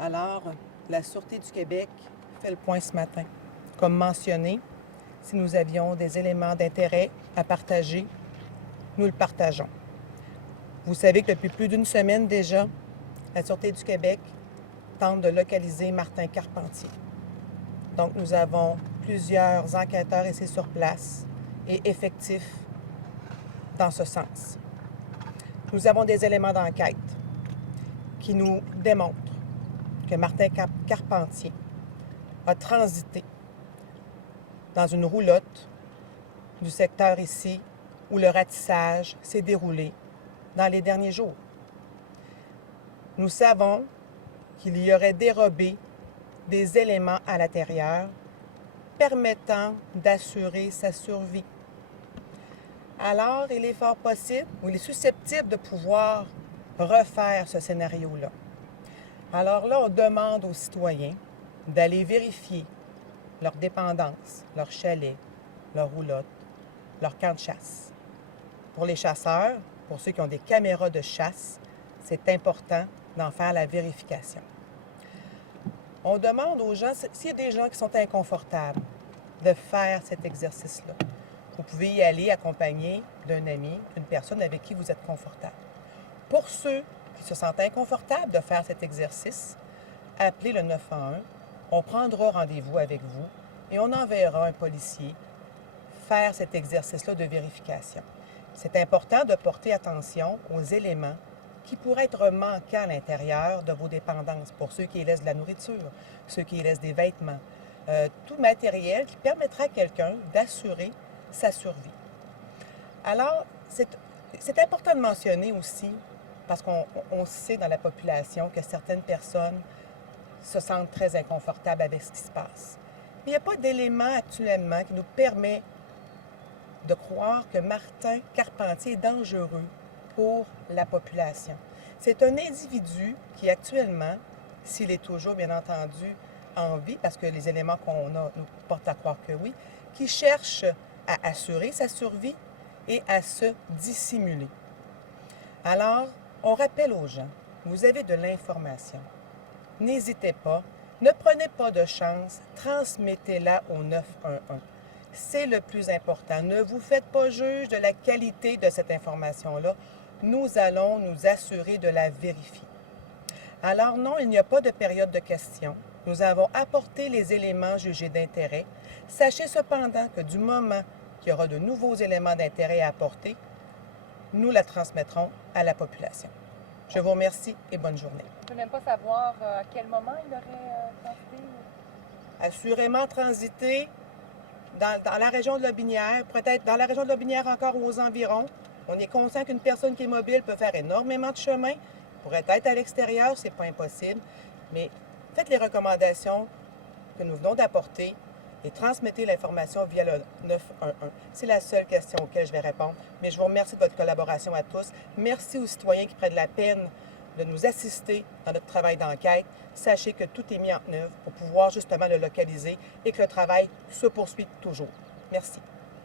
Alors, la Sûreté du Québec fait le point ce matin. Comme mentionné, si nous avions des éléments d'intérêt à partager, nous le partageons. Vous savez que depuis plus d'une semaine déjà, la Sûreté du Québec tente de localiser Martin Carpentier. Donc, nous avons plusieurs enquêteurs ici sur place et effectifs dans ce sens. Nous avons des éléments d'enquête qui nous démontrent que Martin Carpentier a transité dans une roulotte du secteur ici où le ratissage s'est déroulé dans les derniers jours. Nous savons qu'il y aurait dérobé des éléments à l'intérieur permettant d'assurer sa survie. Alors, il est fort possible, ou il est susceptible de pouvoir refaire ce scénario-là. Alors là, on demande aux citoyens d'aller vérifier leur dépendance, leur chalet, leur roulotte, leur camp de chasse. Pour les chasseurs, pour ceux qui ont des caméras de chasse, c'est important d'en faire la vérification. On demande aux gens, s'il y a des gens qui sont inconfortables, de faire cet exercice-là. Vous pouvez y aller accompagné d'un ami, d'une personne avec qui vous êtes confortable. Pour ceux qui se sentent inconfortables de faire cet exercice, appelez le 911. On prendra rendez-vous avec vous et on enverra un policier faire cet exercice-là de vérification. C'est important de porter attention aux éléments qui pourraient être manquants à l'intérieur de vos dépendances, pour ceux qui laissent de la nourriture, ceux qui laissent des vêtements, tout matériel qui permettra à quelqu'un d'assurer sa survie. Alors, c'est important de mentionner aussi, parce qu'on sait dans la population que certaines personnes se sentent très inconfortables avec ce qui se passe. Mais il n'y a pas d'élément actuellement qui nous permet de croire que Martin Carpentier est dangereux pour la population. C'est un individu qui actuellement, s'il est toujours bien entendu en vie, parce que les éléments qu'on a nous portent à croire que oui, qui cherche à assurer sa survie et à se dissimuler. Alors, on rappelle aux gens, vous avez de l'information. N'hésitez pas, ne prenez pas de chance, transmettez-la au 911. C'est le plus important. Ne vous faites pas juge de la qualité de cette information-là. Nous allons nous assurer de la vérifier. Alors non, il n'y a pas de période de questions. Nous avons apporté les éléments jugés d'intérêt. Sachez cependant que du moment qu'il y aura de nouveaux éléments d'intérêt à apporter, nous la transmettrons à la population. Je vous remercie et bonne journée. Je ne peux même pas savoir à quel moment il aurait transité. Assurément transité dans la région de Lotbinière, peut-être dans la région de Lotbinière encore ou aux environs. On est conscient qu'une personne qui est mobile peut faire énormément de chemin, pourrait être à l'extérieur, c'est pas impossible, mais faites les recommandations que nous venons d'apporter et transmettez l'information via le 911. C'est la seule question auquel je vais répondre, mais je vous remercie de votre collaboration à tous. Merci aux citoyens qui prennent la peine de nous assister dans notre travail d'enquête. Sachez que tout est mis en œuvre pour pouvoir justement le localiser et que le travail se poursuit toujours. Merci.